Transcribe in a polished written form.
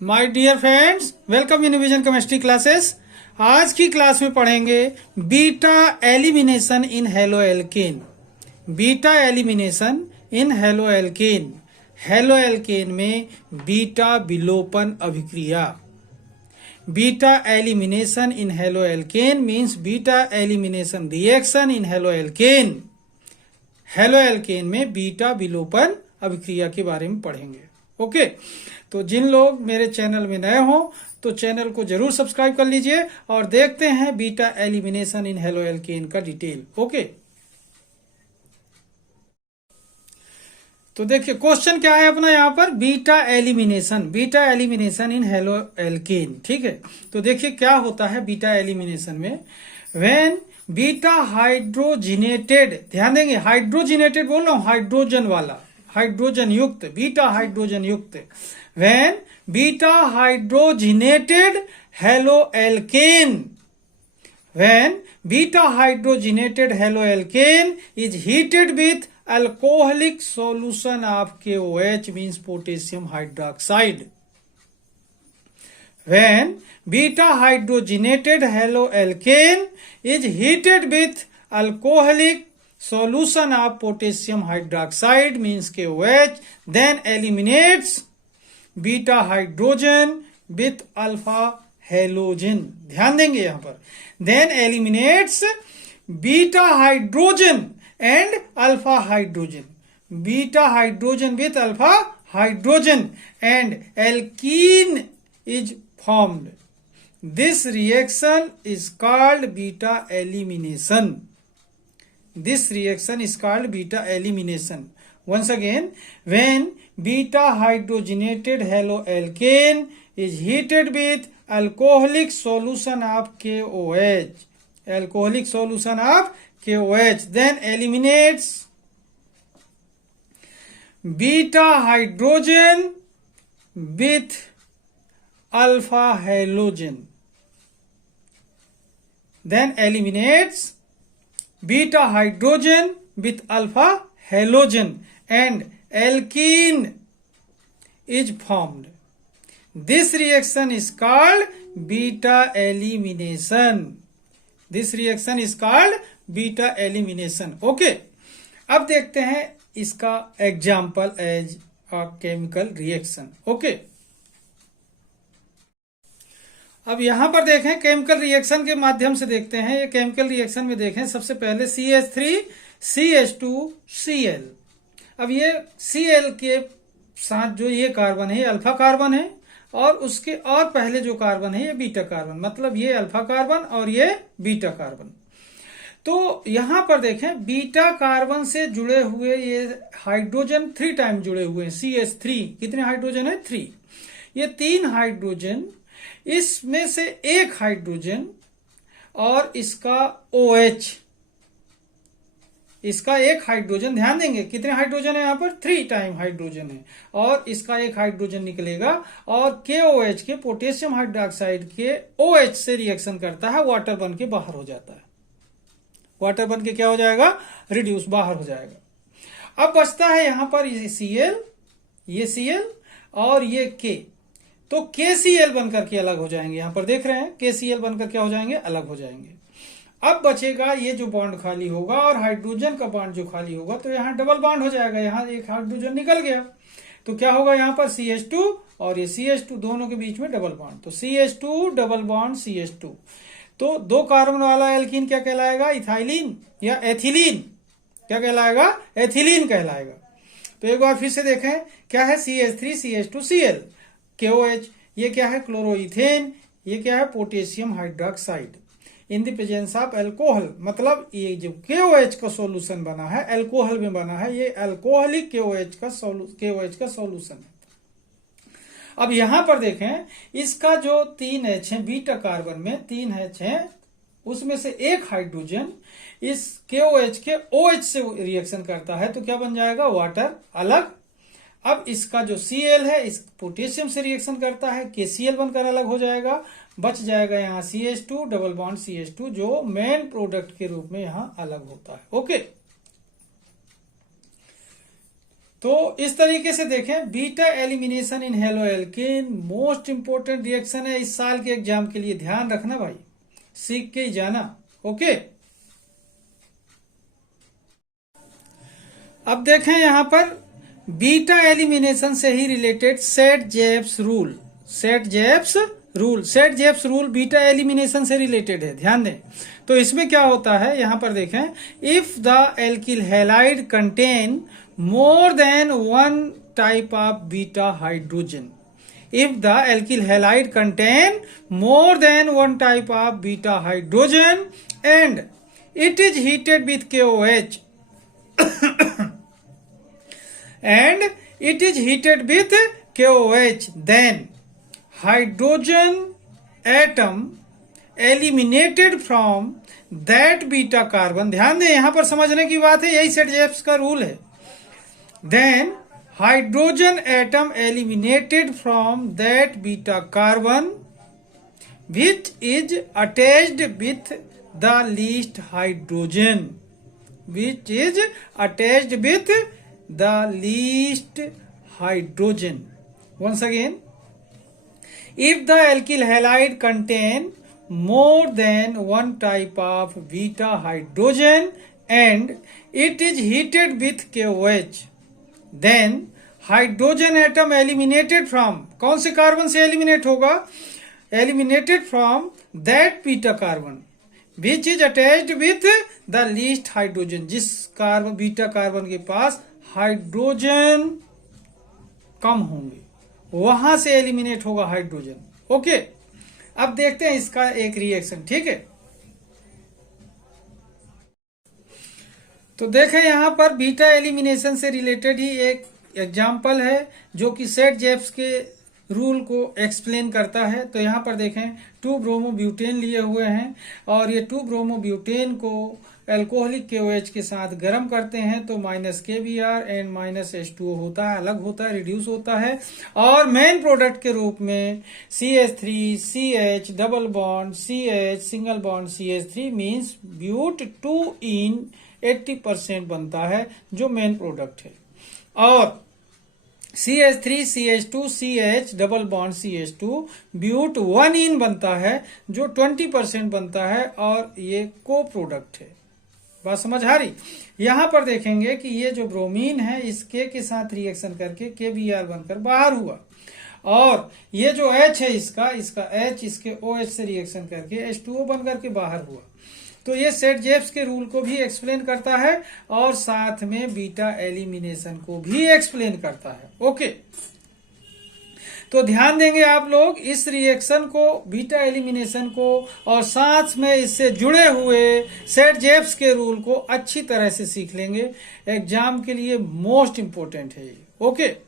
My dear friends, welcome in vision chemistry classes. आज की class में पढ़ेंगे beta elimination in haloalkane. Beta elimination in haloalkane. Haloalkane में beta विलोपन अभिक्रिया। Beta elimination in haloalkane means beta elimination reaction in haloalkane. Haloalkane में beta विलोपन अभिक्रिया के बारे में पढ़ेंगे। ओके, तो जिन लोग मेरे चैनल में नए हो तो चैनल को जरूर सब्सक्राइब कर लीजिए और देखते हैं beta elimination in halo alkane का डिटेल। ओके, तो देखिए क्वेश्चन क्या है अपना यहाँ पर, beta elimination in halo alkane. ठीक है, तो देखिए क्या होता है बीटा एलिमिनेशन में। व्हेन बीटा हाइड्रोजिनेटेड, ध्यान देंगे हाइड्रोजिनेटेड बोल रहा हूं, हाइड्रोजन वाला, हाइड्रोजन युक्त, बीटा हाइड्रोजन युक्त। When beta hydrogenated halo alkane, when beta hydrogenated halo alkane is heated with alcoholic solution of KOH means potassium hydroxide. When beta hydrogenated haloalkane is heated with alcoholic solution of potassium hydroxide means KOH, then eliminates beta hydrogen with alpha halogen. ध्यान देंगे यहां पर, then eliminates beta hydrogen and alpha hydrogen, beta hydrogen with alpha hydrogen, and alkene is formed. This reaction is called beta elimination. This reaction is called beta elimination. Once again, when beta hydrogenated haloalkane is heated with alcoholic solution of KOH, alcoholic solution of KOH, then eliminates beta hydrogen with alpha halogen, then eliminates beta hydrogen with alpha halogen, and alkene is formed. This reaction is called beta elimination. This reaction is called beta elimination. Okay, अब देखते हैं इसका example as a chemical reaction. Okay, अब यहां पर देखें chemical reaction के माध्यम से देखते हैं। ये केमिकल रिएक्शन में देखें सबसे पहले CH3 CH2 Cl। अब ये Cl के साथ जो ये कार्बन है ये अल्फा कार्बन है, और उसके और पहले जो कार्बन है ये बीटा कार्बन, मतलब ये अल्फा कार्बन और ये बीटा कार्बन। तो यहां पर देखें बीटा कार्बन से जुड़े हुए ये हाइड्रोजन 3 टाइम जुड़े हुए हैं। CH3 कितने हाइड्रोजन है? 3। ये 3 हाइड्रोजन, इसमें से एक हाइड्रोजन और इसका OH, इसका एक हाइड्रोजन, ध्यान देंगे कितने हाइड्रोजन है यहाँ पर? 3 टाइम हाइड्रोजन है, और इसका एक हाइड्रोजन निकलेगा और KOH के, पोटेशियम हाइड्रोक्साइड के OH से रिएक्शन करता है, वाटर बन के बाहर हो जाता है। वाटर बन के क्या हो जाएगा? रिड्यूस, बाहर हो जाएगा। अब बचता है यहां पर ये Cl, ये Cl और ये K। तो KCl बनकर के अलग हो जाएंगे। यहां पर देख रहे हैं KCl बनकर क्या हो जाएंगे? अलग हो जाएंगे। अब बचेगा ये जो बॉन्ड खाली होगा और हाइड्रोजन का बॉन्ड जो खाली होगा, तो यहां डबल बॉन्ड हो जाएगा। यहां एक हाइड्रोजन निकल गया तो क्या होगा यहाँ पर? CH2 और ये CH2 दोनों के बीच में डबल बॉन्ड, तो CH2 डबल बॉन्ड CH2। तो 2 कार्बन वाला एल्कीन क्या कहलाएगा? इथाइलिन या एथिलीन। क्या कहलाएगा? एथिलीन कहलाएगा। तो एक बार फिर से देखें क्या है? CH3 CH2 Cl, KOH, ये क्या है? क्लोरोइथेन, ये क्या है? Potassium hydroxide in the presence of alcohol. मतलब ये जो KOH का सॉल्यूशन बना है, अल्कोहल में बना है, ये अल्कोहलिक KOH का सॉल्यूशन है। अब यहां पर देखें इसका जो 3 H है, बीटा कार्बन में 3 H है, उसमें से एक हाइड्रोजन इस KOH के OH से रिएक्शन करता है, तो क्या बन जाएगा? वाटर, अलग। अब इसका जो Cl है इस पोटेशियम से रिएक्शन करता है, KCl बनकर अलग हो जाएगा। बच जाएगा यहाँ CH2 डबल बॉन्ड CH2, जो मेन प्रोडक्ट के रूप में यहाँ अलग होता है। ओके, तो इस तरीके से देखें, beta elimination in halo alkane most important reaction है इस साल के एग्जाम के लिए। ध्यान रखना भाई, सीख के ही जाना। ओके, अब देखें यहां पर बीटा एलिमिनेशन से ही related Saytzeff rule. Saytzeff rule beta elimination से रिलेटेड है, ध्यान दें। तो इसमें क्या होता है, यहां पर देखें, if the alkyl halide contain more than one type of beta hydrogen. If the alkyl halide contain more than one type of beta hydrogen and it is heated with KOH and it is heated with KOH, then hydrogen atom eliminated from that beta carbon, ध्यान दें यहां पर समझने की बात है, यही सेट-जेप्स का रूल है। Then hydrogen atom eliminated from that beta carbon which is attached with the least hydrogen, which is attached with the least hydrogen. Once again, if the alkyl halide contain more than one type of beta hydrogen and it is heated with KOH, then hydrogen atom eliminated from, कौन से carbon से eliminate होगा, eliminated from that beta carbon which is attached with the least hydrogen, जिस carbon beta carbon के पास hydrogen कम होंगे वहां से eliminate होगा हाइड्रोजन। ओके, अब देखते हैं इसका एक रिएक्शन, ठीक है। तो देखें यहां पर बीटा एलिमिनेशन से रिलेटेड ही एक एग्जाम्पल है जो कि सेट-जेप्स के रूल को एक्सप्लेन करता है। तो यहां पर देखें 2 ब्रोमोब्यूटेन लिए हुए हैं और ये 2 ब्रोमोब्यूटेन को एल्कोहलिक KOH के साथ गर्म करते हैं तो -KBr एंड -H2O होता है, अलग होता है, रिड्यूस होता है और मेन प्रोडक्ट के रूप में CH3 CH double bond CH single bond CH3 means butene 2-इन 80% बनता है जो मेन प्रोडक्ट है और CH3 CH2 CH double bond CH2 butene 1-इन बनता है जो 20% बनता है और ये को प्रोडक्ट है। बात समझ आ रही। यहां पर देखेंगे कि ये जो ब्रोमीन है इस K के साथ रिएक्शन करके KBr बनकर बाहर हुआ और ये जो H है इसका H इसके OH से रिएक्शन करके H2O बनकर के बाहर हुआ। तो ये सेट-जेप्स के रूल को भी एक्सप्लेन करता है और साथ में बीटा एलिमिनेशन को भी एक्सप्लेन करता है। ओके, तो ध्यान देंगे आप लोग इस रिएक्शन को, बीटा एलिमिनेशन को और साथ में इससे जुड़े हुए सेट-जेप्स के रूल को अच्छी तरह से सीख लेंगे। एग्जाम के लिए मोस्ट इंपोर्टेंट है ये। ओके।